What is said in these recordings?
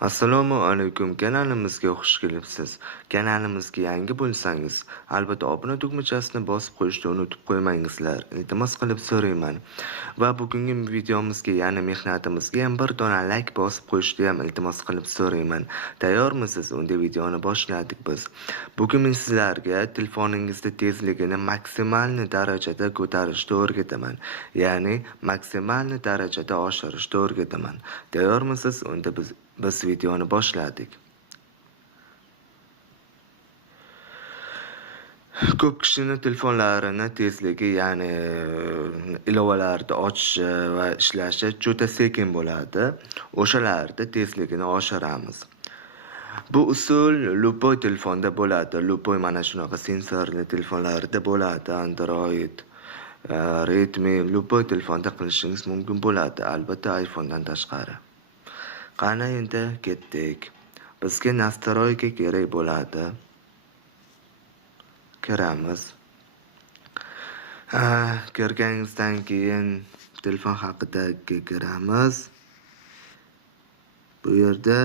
Assalomu alaykum, kanalimizga xush kelibsiz. Kanalimizga yangi bo'lsangiz, albatta obuna tugmachasini bosib qo'yishni unutib qo'ymangizlar. Iltimos qilib so'rayman. Va bugungi videomizga, ya'ni mehnatimizga ham bir dona like bosib qo'yishni ham iltimos qilib so'rayman. Tayyormisiz? Unda videoni boshladik biz. Bugun men sizlarga telefoningizda tezligini maksimal darajada ko'tarishni o'rgataman. Ya'ni maksimal darajada oshirishni o'rgataman. Tayyormisiz? Unda biz videoni boshladik. Ko'p kishini telefonlarini tezligi, ya'ni ilovalarni ochishi va ishlashi juda sekin bo'ladi. O'shalarda tezligini oshiramiz. Bu usul Lupoy telefonda bo'ladi. Lupoy mana shunaqa sensorli telefonlarda bo'ladi. Android, Redmi, Lupoy telefonda qilishingiz mumkin bo'ladi. Albatta iPhonedan tashqari. Qani endi ketdik. Bizga nastroyga kerak bo'ladi. Kiramiz. Kirganingizdan keyin telefon haqidagi kiramiz. Bu yerda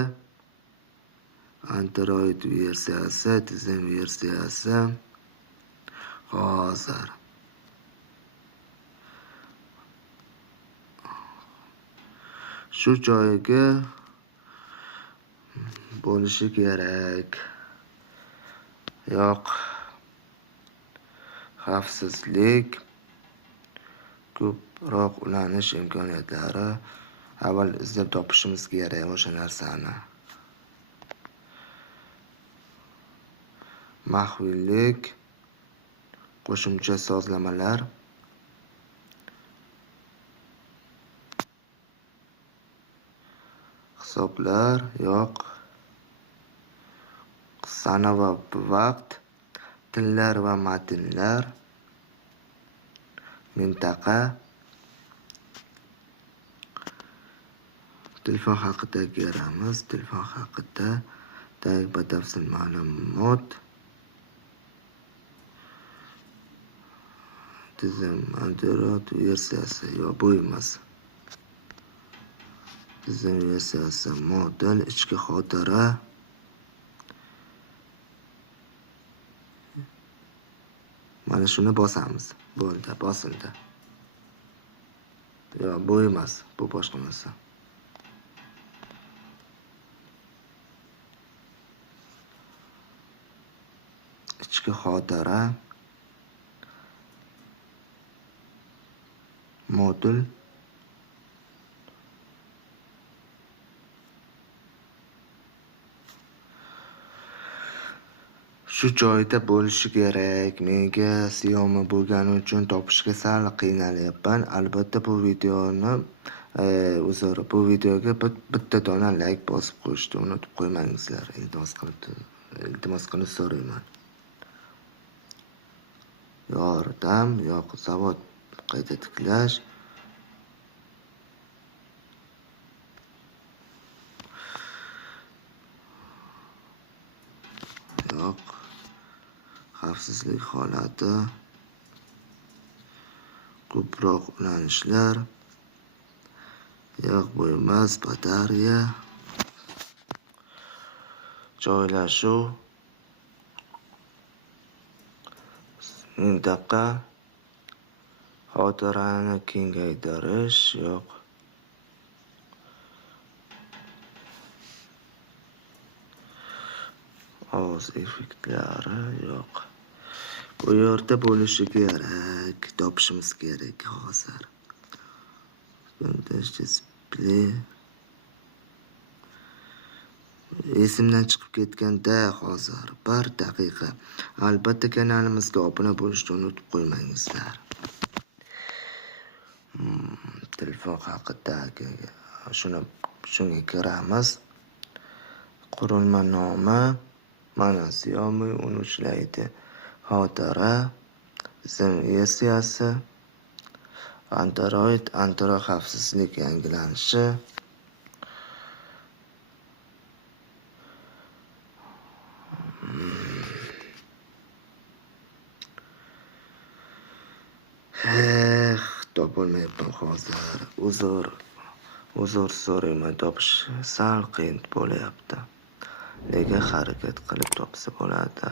Android versiyasi, tizim versiyasi hozir. Shu joyga bo'lishi kerak. Yo'q. Xavfsizlik, ko'proq ulanish imkoniyatlari. Avval izlab topishimiz kerak o'sha narsani. Maxfiylik, qo'shimcha sozlamalar. Hisoblar, yo'q. Sana va vaqt, tillar va matnlar, mintaqa, telefon haqida kiramiz. Telefon haqida batafsil ma'lumot, tizim Android versiyasi, yo'q bu emas. Tizim versiyasi, model, ichki xotira. Mana shuni bosamiz. Bo'ldi, bosildi. Yo'q, bu emas, bu boshqa narsa. Ichki xotira, modul, shu joyda bo'lishi kerak. Menga Xiaomi bo'lgani uchun topishga sal qiynalyapman. Albatta bu videoni bu videoga bitta dona like bosib qo'yishni unutib qo'ymangizlar. Iltimos qilib so'rayman. Yordam, yo'q, zavod qayta tiklash. Yo'q. Xavfsizlik holati, ko'proq ulanishlar, yo'q bu emas. Batareya, joylashuv, mintaqa, xotirani kengaytirish, yo'q. Ovoz effektlari, yo'q. Bu yerda bo'lishi kerak, topishimiz kerak hozir. Vintage display. Esimdan chiqib ketganda hozir 1 daqiqa. Albatta kanalimizga obuna bo'lishni unutib qo'ymangizlar. Telefon haqidagi shunga kiramiz. Qurilma nomi, mana Xiaomi uni ishlaydi. Xotira, tizim versiyasi, Android xavfsizlik yangilanishi. Topolmayapman hozir. Uzr. Uzr so'rayman, topish sal qiyin bo'layapti. Lekin harakat qilib topsa bo'ladi.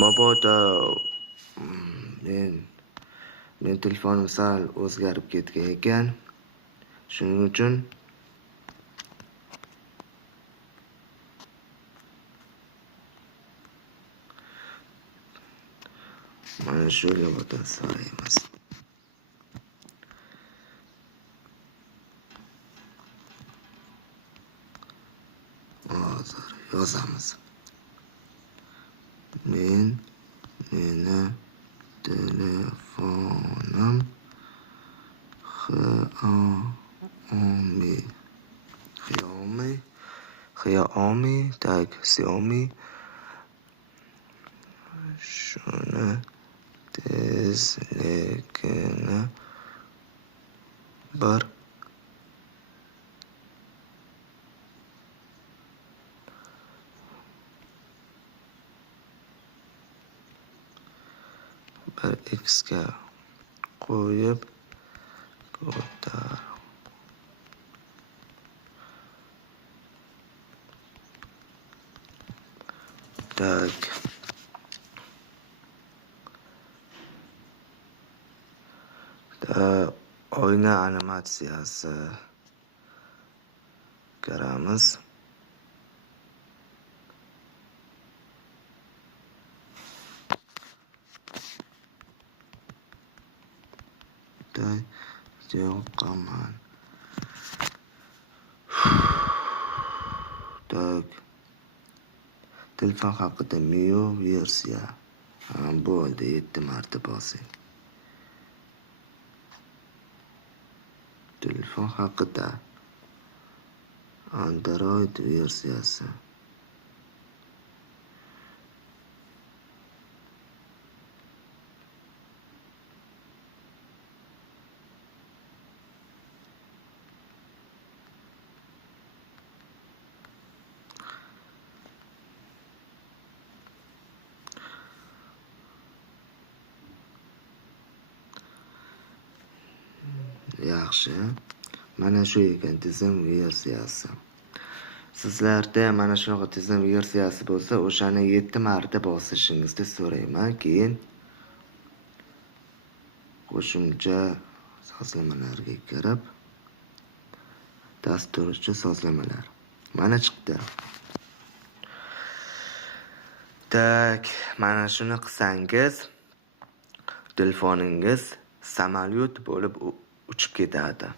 Mabodo men telefonim sal o'zgarib ketgan ekan. Shuning uchun mana shu yo'ldan so'raymiz. Hozir yozamiz. Meni telefonim Xiaomi, tak, Xiaomi. Shuni tezligini bir x ga qo'yib ko'tar. Tak. Oyna animatsiyasi ko'ramiz. Yo'qaman. Tak. Telefon haqida Mio versiya. Bo'ldi, 7 marta bosing. Telefon haqida Android versiyasi. Yaxshi. Mana shu ekan tizim versiyasi. Sizlarda mana shunaqa tizim versiyasi bo'lsa, o'shani 7 marta bosishingizni so'rayman. Keyin qo'shimcha sozlamalarga kirib, dasturchi sozlamalar. Mana chiqdi. Tak, mana shuni qilsangiz, telefoningiz samolyot bo'lib uchib ketadi.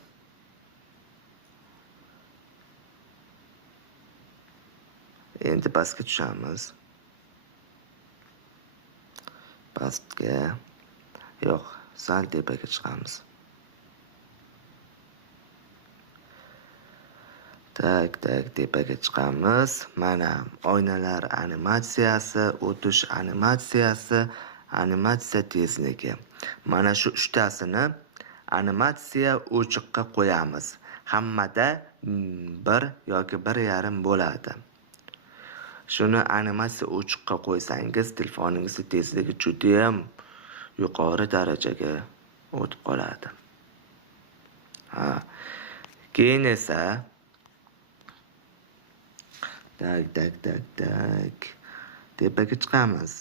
Endi pastga tushamiz. Pastga. Yo'q, sal tepaga chiqamiz. Tak, tepaga chiqamiz. Mana oynalar animatsiyasi, o'tish animatsiyasi, animatsiya tezligi. Mana shu 3tasini animatsiya o'chiqqa qo'yamiz. Hammada 1 yoki 1.5 bo'ladi. Shuni animatsiya o'chiqqa qo'ysangiz, telefoningizning tezligi juda ham yuqori darajaga o'tib qoladi. Keyin esa tak. Tepaga chiqamiz.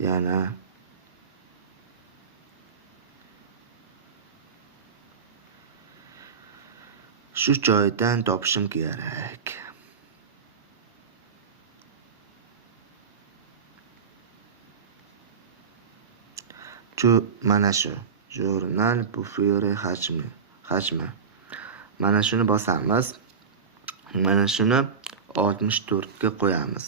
Yana shu joydan topishim kerak. Mana shu jurnal buferi hajmi. Mana shuni bosamiz. Mana shuni 64 ga qo'yamiz.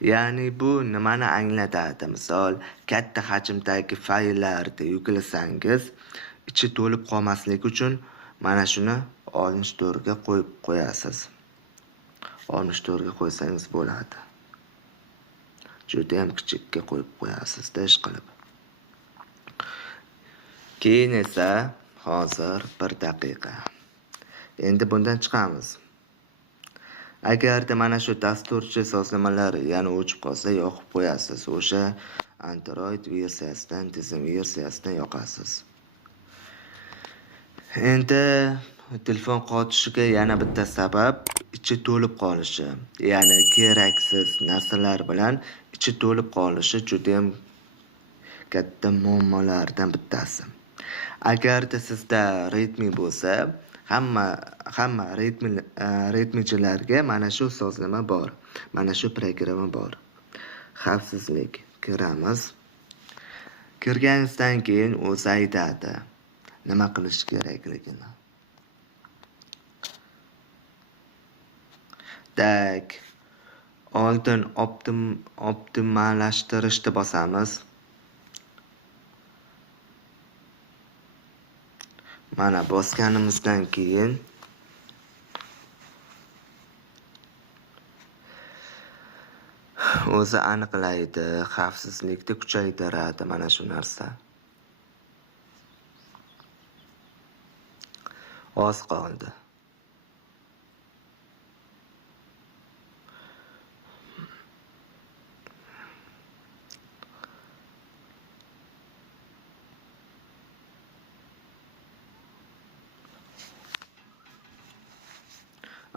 Ya'ni bu nimani anglatadi? Misol, katta hajmdagi fayllarni yuklasangiz, ichi to'lib qolmasligi uchun mana shuni 64 ga qo'yib qo'yasiz. 64 ga qo'ysangiz bo'ladi. Juda ham kichikka qo'yib qo'yasiz, ish qilib. Keyin esa hozir 1 daqiqa. Endi bundan chiqamiz. Agarda mana shu dasturchi sozlamalar yana o'chib qolsa, yoqib qo'yasiz. O'sha Android versiyasidan, tizim versiyasidan yoqasiz. Endi telefon qotishiga yana bitta sabab ichi to'lib qolishi. Ya'ni keraksiz narsalar bilan ichi to'lib qolishi judayam katta muammolardan bittasi. Agarda sizda Redmi bo'lsa, hamma Redmichilarga mana shu sozlama bor. Mana shu programma bor. Xavfsizlik. Kiramiz. Kirganingizdan keyin o'zi aytadi nima qilish kerakligini. Oldin optimallashtirishni bosamiz. Mana bosganimizdan keyin o'zi aniqlaydi, xavfsizlikni kuchaytiradi mana shu narsa. Oz qoldi.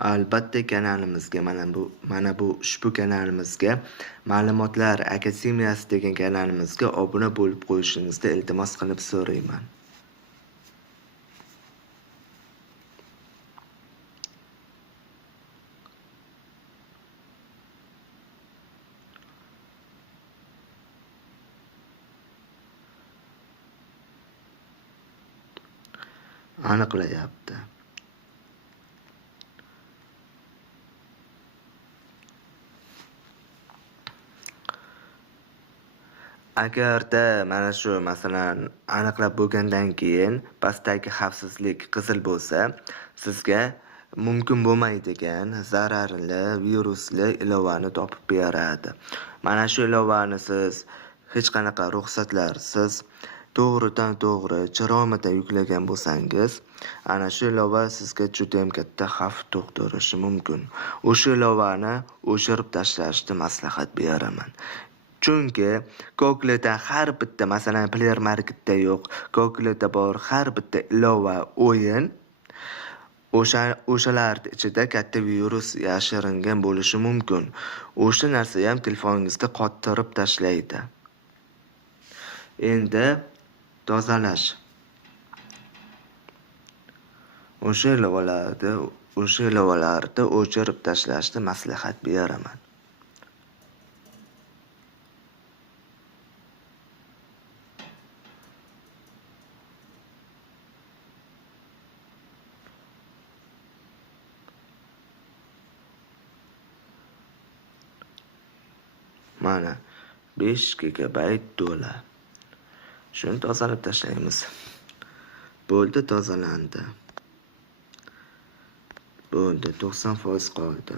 Albatta kanalimizga mana bu ushbu kanalimizga Ma'lumotlar akademiyasi degan kanalimizga obuna bo'lib qo'yishingizni iltimos qilib so'rayman. Aniqlayapti. Agarda mana shu masalan aniqlab bo'lgandan keyin pastdagi xavfsizlik qizil bo'lsa, sizga mumkin bo'lmaydigan zararli virusli ilovani topib beradi. Mana shu ilovani siz hech qanaqa ruxsatlarsiz to'g'ridan to'g'ri chiroyli yuklagan bo'lsangiz, ana shu ilova sizga juda ham katta xavf tug'dirishi mumkin. O'sha ilovani o'chirib tashlashni maslahat beraman. Chunki Google'da har bitta masalan Play Marketda yo'q, Google'da bor har bitta ilova o'yin o'shalar ichida katta virus yashiringan bo'lishi mumkin. O'sha narsa ham telefoningizni qottirib tashlaydi. Endi tozalash. O'sha ilovalarni o'chirib tashlashni maslahat beraman. Mana 5 gigabayt to'la. Shuni tozalab tashlaymiz. Bo'ldi, tozalandi. Bo'ldi, 90% qoldi.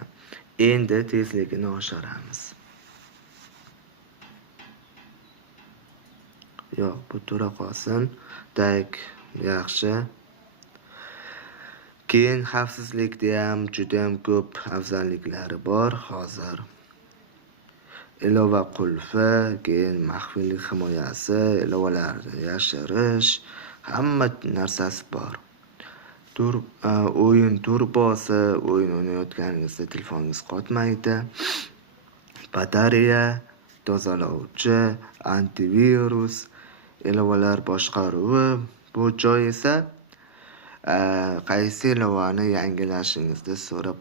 Endi tezligini oshiramiz. Yo'q, bu tura qolsin. Yaxshi. Keyin xavfsizlikda ham juda ham ko'p afzalliklari bor hozir. Ilova qulfi, keyin maxfiylik himoyasi, ilovalarni yashirish, hamma narsasi bor. O'yin turbosi, o'yin o'ynayotganingizda telefoningiz qotmaydi. Batareya, tozalovchi, antivirus, ilovalar boshqaruvi. Bu joy esa qaysi ilovani yangilashingizni so'rab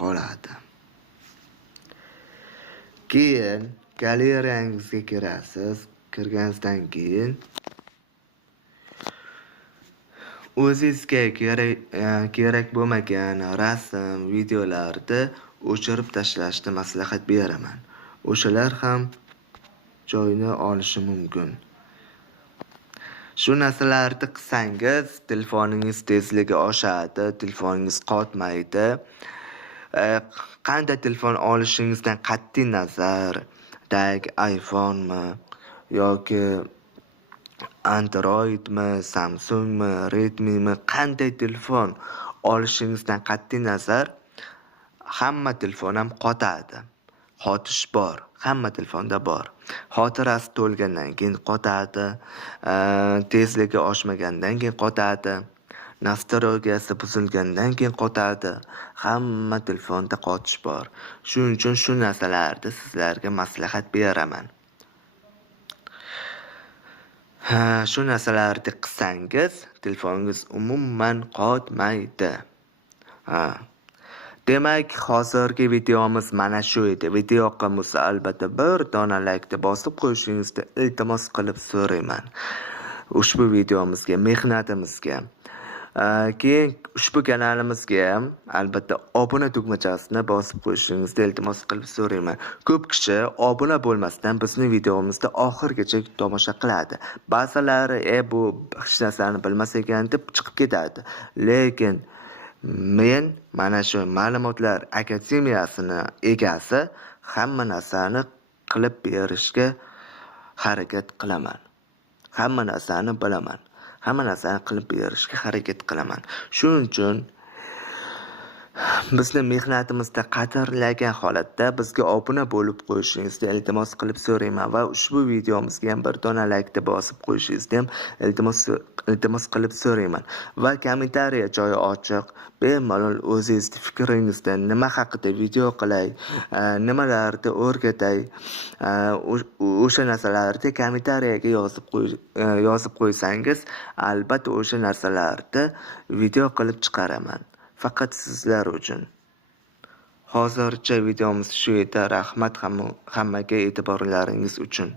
qoladi. Keyin galereyangizga kirasiz. Kirganingizdan keyin o'zingizga kerak bo'lmagan rasm, videolarni o'chirib tashlashni maslahat beraman. O'shalar ham joyini olishi mumkin. Shu narsalarni qilsangiz, telefoningiz tezligi oshadi, telefoningiz qotmaydi. Qanday telefon olishingizdan qat'iy nazar, iPhone yoki Androidmi, Samsungmi, Redmimi, qanday telefon olishingizdan qat'iy nazar, hamma telefon ham qotadi. Qotish bor, hamma telefonda bor. Xotirasi to'lgandan keyin qotadi, tezligi oshmagandan keyin qotadi. Nostalgiyasi buzilgandan keyin qotadi. Hamma telefonda qotish bor. Shuning uchun shu narsalarda sizlarga maslahat beraman. Shu narsalarni qilsangiz, telefoningiz umuman qotmaydi. Demak, hozirgi videomiz mana shu edi. Video yoqqan bo'lsa, albatta bir dona like bosib qo'yishingizni iltimos qilib so'rayman. Ushbu videomizga, mehnatimizga, keyin ushbu kanalimizga ham albatta obuna tugmachasini bosib qo'yishingizni iltimos qilib so'rayman. Ko'p kishi obuna bo'lmasdan bizning videomizni oxirigacha tomosha qiladi. Ba'zilari bu hech narsani bilmas ekan deb chiqib ketadi. Lekin men mana shu ma'lumotlar akademiyasini egasi, hamma narsani qilib berishga harakat qilaman. Hamma narsani bilaman. Hamma narsani qilib berishga harakat qilaman. Shuning uchun bizni mehnatimizda qadrlagan holatda bizga obuna bo'lib qo'yishingizni iltimos qilib so'rayman va ushbu videomizga ham bir dona like bosib qo'yishingizni ham iltimos qilib so'rayman. Va kommentariya joyi ochiq. Bemalol o'zingizning fikringizdan nima haqida video qilay, nimalarni o'rgatay, o'sha narsalarni kommentariyaga yozib qo'ysangiz, albatta o'sha narsalarni video qilib chiqaraman. Faqat sizlar uchun. Hozircha videomiz shu edi. Rahmat hammaga e'tiborlaringiz uchun.